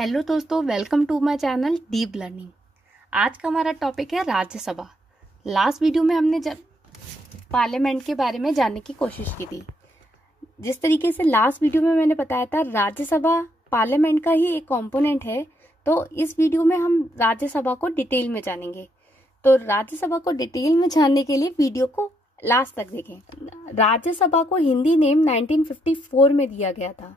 Hello दोस्तों, welcome to my channel deep learning. आज का हमारा टॉपिक है राज्यसभा। लास्ट वीडियो में हमने पार्लियामेंट के बारे में जानने की कोशिश की थी। जिस तरीके से लास्ट वीडियो में मैंने बताया था, राज्यसभा पार्लियामेंट का ही एक कंपोनेंट है। तो इस वीडियो में हम राज्यसभा को डिटेल में जानेंगे। तो राज्यसभा को डिटेल में जानने के लिए वीडियो को लास्ट तक देखें। राज्यसभा को हिंदी नेम 1954 में दिया गया था।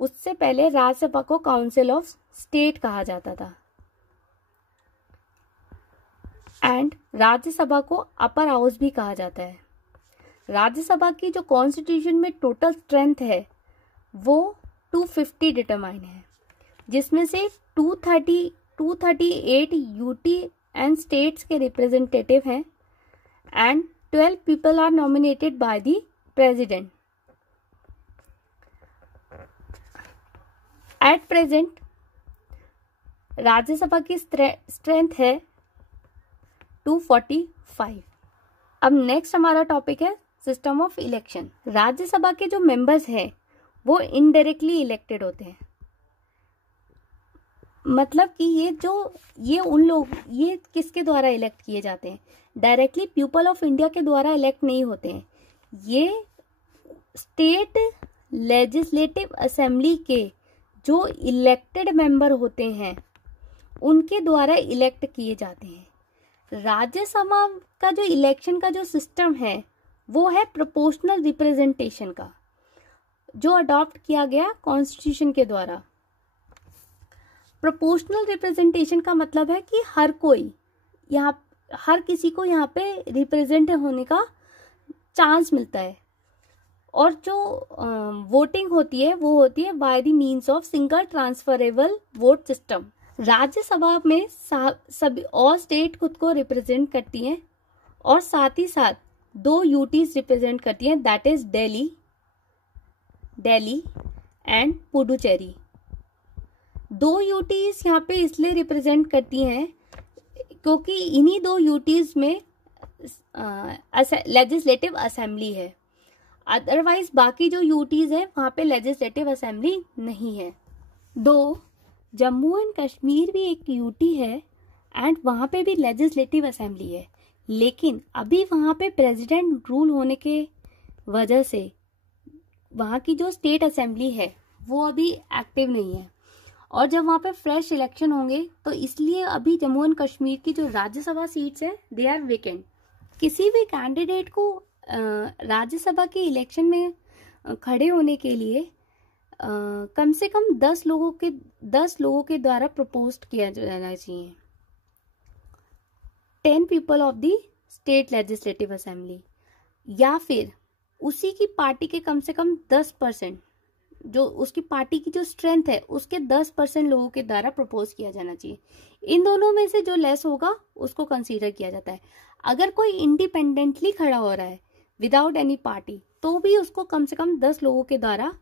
उससे पहले राज्यसभा को काउंसिल ऑफ स्टेट कहा जाता था एंड राज्यसभा को अपर हाउस भी कहा जाता है। राज्यसभा की जो कॉन्स्टिट्यूशन में टोटल स्ट्रेंथ है वो 250 डिटरमाइन है, जिसमें से 238 यूटी एंड स्टेट्स के रिप्रेजेंटेटिव हैं and 12 people are nominated by the president. At present Rajya Sabha की स्ट्रेंथ है 245। अब नेक्स्ट हमारा टॉपिक है सिस्टम ऑफ इलेक्शन। राज्यसभा के जो मेंबर्स हैं वो इनडायरेक्टली इलेक्टेड होते हैं। मतलब कि ये किसके द्वारा इलेक्ट किए जाते हैं? डायरेक्टली पीपल ऑफ इंडिया के द्वारा इलेक्ट नहीं होते हैं। ये स्टेट लेजिस्लेटिव असेंबली के जो इलेक्टेड मेंबर होते हैं उनके द्वारा इलेक्ट किए जाते हैं। राज्यसभा का जो इलेक्शन का जो सिस्टम है वो है प्रोपोर्शनल रिप्रेजेंटेशन का, जो अडॉप्ट किया गया कॉन्स्टिट्यूशन के द्वारा। प्रोपोर्शनल रिप्रेजेंटेशन का मतलब है कि हर किसी को यहाँ पे रिप्रेजेंट होने का चांस मिलता है। और जो वोटिंग होती है वो होती है by the means of single transferable vote system. Rajya Sabha में सभी और स्टेट खुद को रिप्रेजेंट करती हैं और साथ ही साथ 2 यूटीज रिप्रेजेंट करती हैं, that is Delhi and Puducherry. 2 UTs यहाँ पे इसलिए रिप्रेजेंट करती हैं क्योंकि इन्हीं 2 यूटीज में लेजिस्लेटिव असेंबली है। अदरवाइज बाकी जो यूटीज है वहां पे लेजिस्लेटिव असेंबली नहीं है। जम्मू एंड कश्मीर भी एक यूटी है एंड वहां पे भी लेजिस्लेटिव असेंबली है, लेकिन अभी वहां पे प्रेसिडेंट रूल होने के वजह से वहां की जो स्टेट असेंबली है वो अभी एक्टिव नहीं है। और जब वहां पे फ्रेश इलेक्शन होंगे तो इसलिए अभी जम्मू एंड कश्मीर की जो राज्यसभा सीट्स है दे आर वेकेंट। किसी भी कैंडिडेट को राज्यसभा के इलेक्शन में खड़े होने के लिए कम से कम 10 लोगों के द्वारा प्रपोज किया जाना चाहिए। 10 people of the state legislative assembly, या फिर उसी की पार्टी के कम से कम 10%, जो उसकी पार्टी की जो स्ट्रेंथ है उसके 10% लोगों के द्वारा प्रपोज किया जाना चाहिए। इन दोनों में से जो लेस होगा उसको कंसीडर किया जाता है। अगर कोई इंडिपेंडेंटली खड़ा हो रहा है विदाउट एनी पार्टी तो भी उसको कम से कम 10 लोगों के द्वारा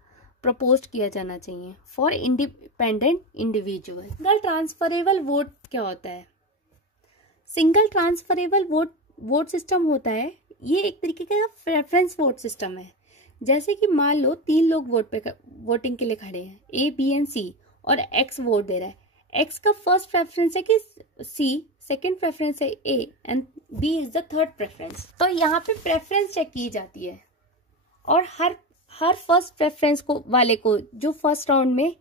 प्रपोज किया जाना चाहिए for independent individual. Single transferable vote क्या होता है? सिंगल ट्रांसफरेबल वोट सिस्टम होता है, ये एक तरीके का प्रेफरेंस वोट सिस्टम है। जैसे कि मान लो 3 लोग वोटिंग के लिए खड़े हैं, ए बी एंड सी, और एक्स वोट दे रहा है। एक्स का फर्स्ट प्रेफरेंस है कि सी, सेकेंड प्रेफरेंस है A and B is the third preference. तो यहाँ पे प्रेफरेंस चेक की जाती है और हर फर्स्ट प्रेफरेंस वाले को जो फर्स्ट राउंड में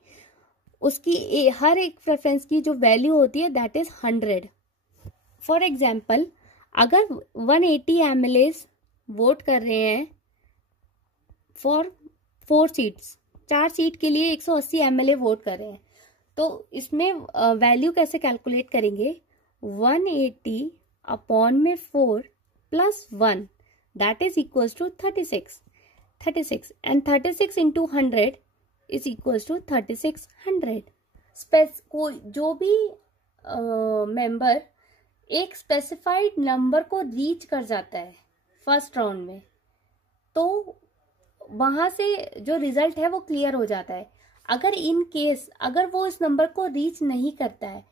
उसकी हर एक प्रेफरेंस की जो वैल्यू होती है दैट इज 100। फॉर एग्जाम्पल, अगर 180 एमएलएस वोट कर रहे हैं फॉर 4 सीट्स, 4 सीट के लिए 180 एमएलए वोट कर रहे हैं, तो इसमें वैल्यू कैसे कैलकुलेट करेंगे? 180 अपॉन में 4 plus 1 that is equals to 36 and 36 into 100 is equals to 3600। जो भी मेंबर एक स्पेसिफाइड नंबर को रीच कर जाता है फर्स्ट राउंड में, तो वहां से जो रिजल्ट है वो क्लियर हो जाता है। अगर वो इस नंबर को रीच नहीं करता है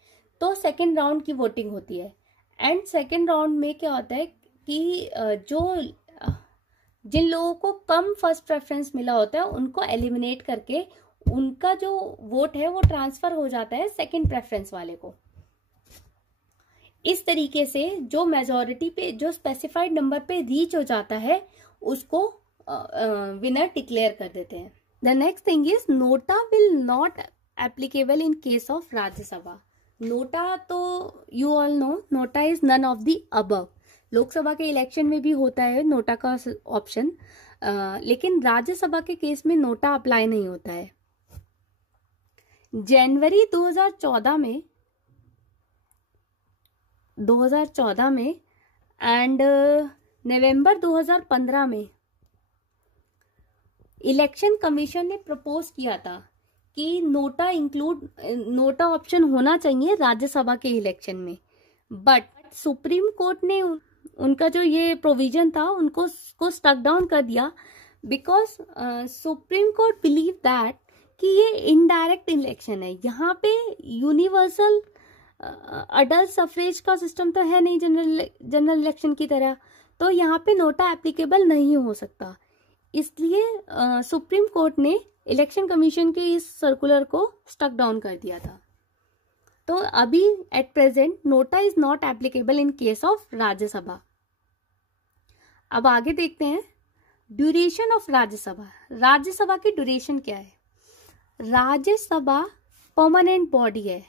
तो सेकेंड राउंड की वोटिंग होती है। एंड सेकेंड राउंड में क्या होता है कि जिन लोगों को कम फर्स्ट प्रेफरेंस मिला होता है उनको एलिमिनेट करके उनका जो वोट है वो ट्रांसफर हो जाता है सेकंड प्रेफरेंस वाले को। इस तरीके से जो मेजॉरिटी पे, जो स्पेसिफाइड नंबर पे रीच हो जाता है, उसको विनर डिक्लेयर कर देते हैं। The next thing is NOTA will not applicable in case of Rajya Sabha. NOTA तो you all know, NOTA is none of the above. Lok Sabha के इलेक्शन में भी होता है नोटा का ऑप्शन, लेकिन राज्यसभा के केस में नोटा अप्लाई नहीं होता है। जनवरी 2014 में एंड नवंबर 2015 में इलेक्शन कमीशन ने प्रपोज किया था कि नोटा ऑप्शन होना चाहिए राज्यसभा के इलेक्शन में, बट सुप्रीम कोर्ट ने उनका जो ये प्रोविजन था उनको स्टक डाउन कर दिया, because supreme court believe that कि ये इनडायरेक्ट इलेक्शन है, यहाँ पे यूनिवर्सल अडल्ट सफरेज का सिस्टम तो है नहीं जनरल इलेक्शन की तरह, तो यहाँ पे नोटा एप्लीकेबल नहीं हो सकता। इसलिए सुप्रीम कोर्ट ने इलेक्शन कमीशन के इस सर्कुलर को स्टक डाउन कर दिया था। तो अभी at present NOTA is not applicable in case of Rajya Sabha. अब आगे देखते हैं ड्यूरेशन ऑफ राज्यसभा। राज्यसभा की ड्यूरेशन क्या है? राज्यसभा परमानेंट बॉडी है,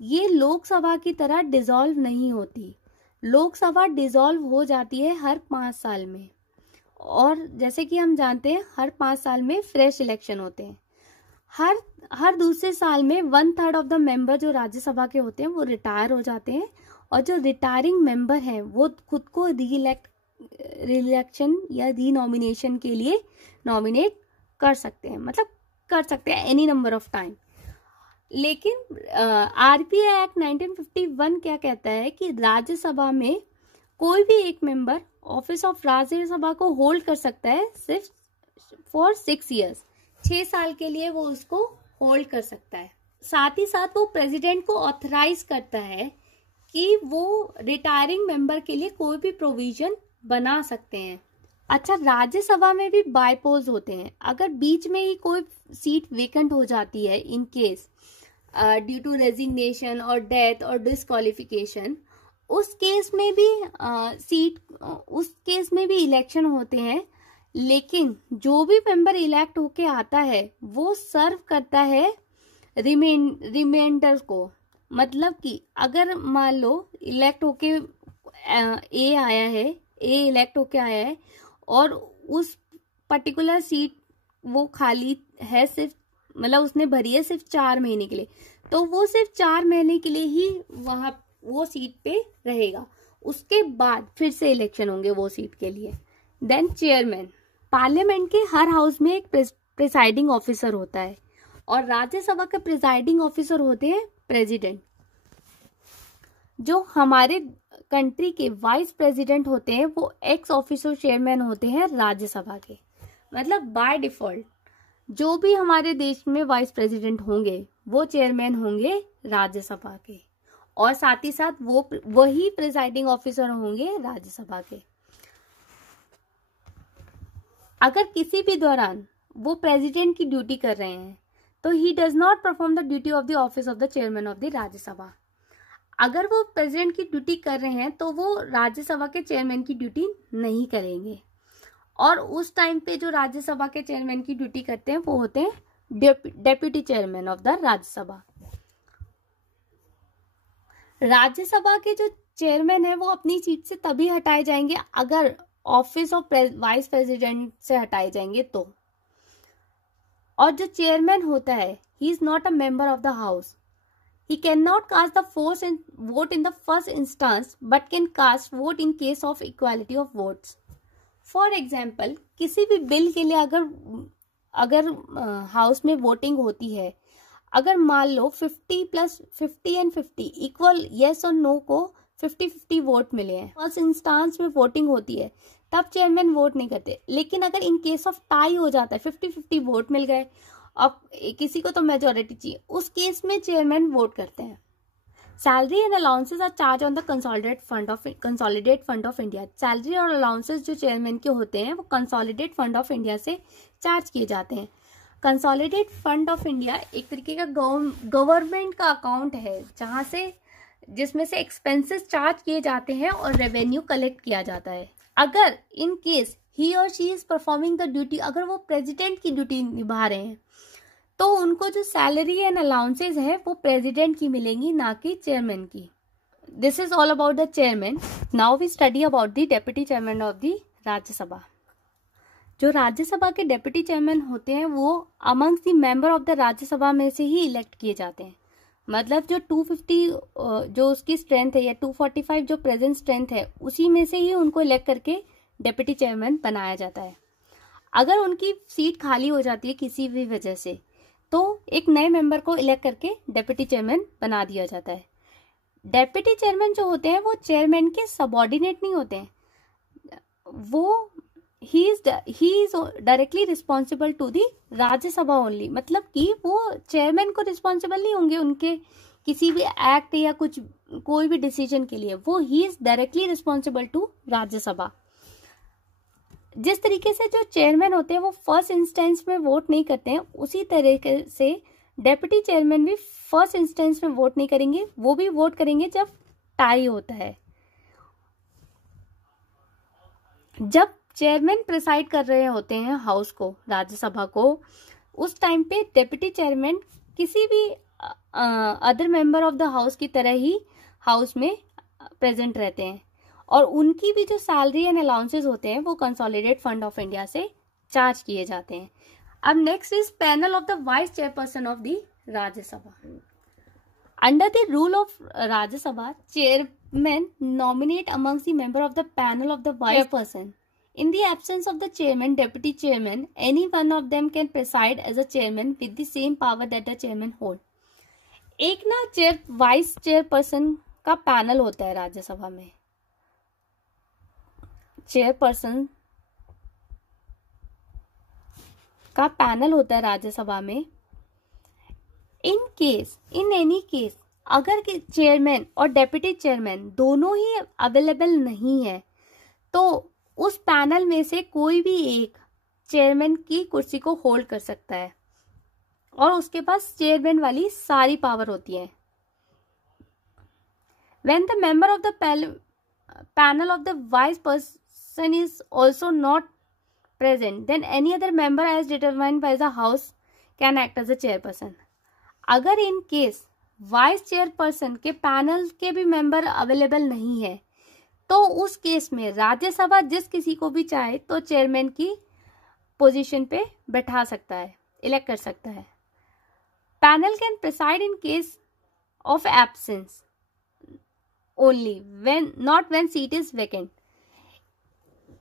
ये लोकसभा की तरह डिसॉल्व नहीं होती। लोकसभा डिसॉल्व हो जाती है हर 5 साल में, और जैसे कि हम जानते हैं हर 5 साल में फ्रेश इलेक्शन होते हैं। हर दूसरे साल में 1/3 ऑफ द मेंबर जो राज्यसभा के होते हैं वो रिटायर हो जाते हैं, और जो रिटायरिंग मेंबर हैं वो खुद को रिइलेक्शन या रीनॉमिनेशन के लिए नॉमिनेट कर सकते हैं, मतलब कर सकते हैं एनी नंबर ऑफ टाइम। लेकिन आरपीआई एक्ट 1951 क्या कहता है कि राज्यसभा में कोई भी एक मेंबर ऑफिस ऑफ राज्यसभा को होल्ड कर सकता है सिर्फ फॉर 6 ईयर्स, 6 साल के लिए वो उसको होल्ड कर सकता है। साथ ही साथ वो प्रेसिडेंट को ऑथराइज करता है कि वो रिटायरिंग मेंबर के लिए कोई भी प्रोविजन बना सकते हैं। अच्छा, राज्यसभा में भी बायपोल्स होते हैं। अगर बीच में ही कोई सीट वेकेंट हो जाती है in case due to resignation और डेथ और डिस्क्वालिफिकेशन, उस केस में भी इलेक्शन होते हैं। लेकिन जो भी मेंबर इलेक्ट होके आता है वो सर्व करता है रिमाइंडर को। मतलब कि अगर मान लो इलेक्ट होके ए इलेक्ट होके आया है और उस पर्टिकुलर सीट वो खाली है, सिर्फ मतलब उसने भरी है सिर्फ 4 महीने के लिए, तो वो सिर्फ 4 महीने के लिए ही वहां वो सीट पे रहेगा। उसके बाद फिर से इलेक्शन होंगे वो सीट के लिए। देन चेयरमैन, पार्लियामेंट के हर हाउस में एक प्रिसाइडिंग ऑफिसर होता है, और राज्यसभा के प्रिसाइडिंग ऑफिसर होते हैं प्रेसिडेंट। जो हमारे कंट्री के वाइस प्रेसिडेंट होते हैं वो एक्स ऑफिसर चेयरमैन होते हैं राज्यसभा के। मतलब बाय डिफॉल्ट जो भी हमारे देश में वाइस प्रेसिडेंट होंगे वो चेयरमैन होंगे राज्यसभा के, और साथ ही साथ वही प्रिसाइडिंग ऑफिसर होंगे राज्यसभा के। अगर किसी भी दौरान वो प्रेसिडेंट की ड्यूटी कर रहे हैं तो he does not perform the duty of the office of the chairman of the Rajya Sabha. अगर वो प्रेसिडेंट की ड्यूटी कर रहे हैं तो वो राज्यसभा के चेयरमैन की ड्यूटी नहीं करेंगे, और उस टाइम पे जो राज्यसभा के चेयरमैन की ड्यूटी करते हैं वो होते हैं deputy chairman of the Rajya Sabha. Rajya Sabha के जो चेयरमैन है वो अपनी सीट से तभी हटाए जाएंगे अगर ऑफिस ऑफ वाइस प्रेसिडेंट से हटाए जाएंगे तो। और जो चेयरमैन होता है he is not a member of the house, he cannot cast the vote in the first instance but can cast vote in case of equality of votes. For example, किसी भी बिल के लिए अगर house में voting होती है, अगर मान लो 50 + 50 एंड 50 इक्वल येस और नो को 50-50 वोट मिले हैं, फर्स्ट इंस्टांस में वोटिंग होती है, तब चेयरमैन वोट नहीं करते। लेकिन अगर इन केस ऑफ टाई हो जाता है, 50-50 वोट मिल गए, अब किसी को तो मेजोरिटी चाहिए, उस केस में चेयरमैन वोट करते हैं। Salary and allowances are charge on the consolidate fund of India. Salary और अलाउंसेस जो चेयरमैन के होते हैं वो कंसोलिडेट फंड ऑफ इंडिया से चार्ज किए जाते हैं। कंसोलिडेट फंड ऑफ इंडिया एक तरीके का गवर्नमेंट का अकाउंट है जिसमें से एक्सपेंसेस चार्ज किए जाते हैं और रेवेन्यू कलेक्ट किया जाता है। अगर इन केस ही और she is performing the duty, अगर वो प्रेसिडेंट की ड्यूटी निभा रहे हैं तो उनको जो सैलरी एंड अलाउंसेस है वो प्रेसिडेंट की मिलेंगी, ना कि चेयरमैन की। This is all about the chairman. Now we study about the deputy chairman of the Rajya Sabha. जो राज्यसभा के डेप्यूटी चेयरमैन होते हैं वो amongst the member of the Rajya Sabha में से ही इलेक्ट किए जाते हैं। मतलब जो 250 जो उसकी स्ट्रेंथ है या 245 जो प्रेजेंट स्ट्रेंथ है उसी में से ही उनको इलेक्ट करके डेप्यूटी चेयरमैन बनाया जाता है। अगर उनकी सीट खाली हो जाती है किसी भी वजह से तो एक नए मेंबर को इलेक्ट करके डेप्यूटी चेयरमैन बना दिया जाता है। डेप्यूटी चेयरमैन जो होते हैं वो चेयरमैन के सबऑर्डिनेट नहीं होते हैं, वो ही is directly responsible to the Rajya Sabha only. मतलब कि वो चेयरमैन को रिस्पॉन्सिबल नहीं होंगे उनके किसी भी एक्ट या कुछ कोई भी डिसीजन के लिए, वो ही is directly responsible to Rajya Sabha. जिस तरीके से जो चेयरमैन होते हैं वो फर्स्ट इंस्टेंस में वोट नहीं करते हैं, उसी तरीके से डेप्यूटी चेयरमैन भी फर्स्ट इंस्टेंस में वोट नहीं करेंगे, वो भी वोट करेंगे जब टाई होता है। जब चेयरमैन प्रिसाइड कर रहे होते हैं हाउस को, राज्यसभा को, उस टाइम पे डेप्यूटी चेयरमैन किसी भी other member of the house की तरह ही हाउस में प्रेजेंट रहते हैं और उनकी भी जो सैलरी एंड अलाउंसेस होते हैं वो कंसोलिडेट फंड ऑफ इंडिया से चार्ज किए जाते हैं। अब next is panel of the vice chairperson of the Rajya Sabha. Under the rule of Rajya Sabha, chairman nominate amongst the member of the panel of the wise person. In the absence of the chairman, deputy chairman, any one of them can preside as a chairman with the same power that the chairman hold. एक ना vice chairperson का panel होता है राज्यसभा में। Chairperson का panel होता है राज्यसभा में। इन एनी केस अगर चेयरमैन और डेप्यूटी चेयरमैन दोनों ही अवेलेबल नहीं है तो उस पैनल में से कोई भी एक चेयरमैन की कुर्सी को होल्ड कर सकता है और उसके पास चेयरमैन वाली सारी पावर होती है। When the member of the panel of the vice person is also not present, then any other member as determined by the house can act as a chairperson. अगर इन केस वाइस चेयरपर्सन के panel के भी member available नहीं है तो उस केस में राज्यसभा जिस किसी को भी चाहे तो चेयरमैन की पोजीशन पे बैठा सकता है, इलेक्ट कर सकता है। Panel can preside in case of absence only not when seat is vacant.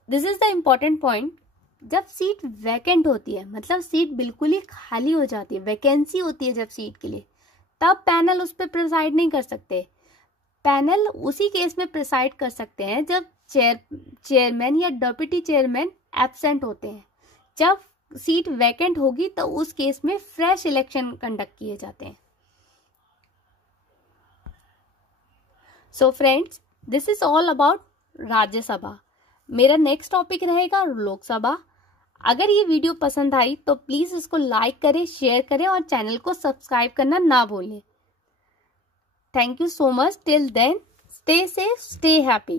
This is the important point. जब सीट वैकेंट होती है, मतलब सीट बिल्कुल ही खाली हो जाती है, वैकेंसी होती है जब सीट के लिए, तब पैनल उस पर प्रिसाइड नहीं कर सकते। पैनल उसी केस में प्रिसाइड कर सकते हैं जब चेयरमैन या डेप्यूटी चेयरमैन एब्सेंट होते हैं। जब सीट वैकेंट होगी तो उस केस में फ्रेश इलेक्शन कंडक्ट किए जाते हैं। So friends, this is all about Rajya Sabha. मेरा नेक्स्ट टॉपिक रहेगा लोकसभा। अगर ये वीडियो पसंद आई तो प्लीज इसको लाइक करें, शेयर करें और चैनल को सब्सक्राइब करना ना भूलें। Thank you so much. Till then, stay safe, stay happy.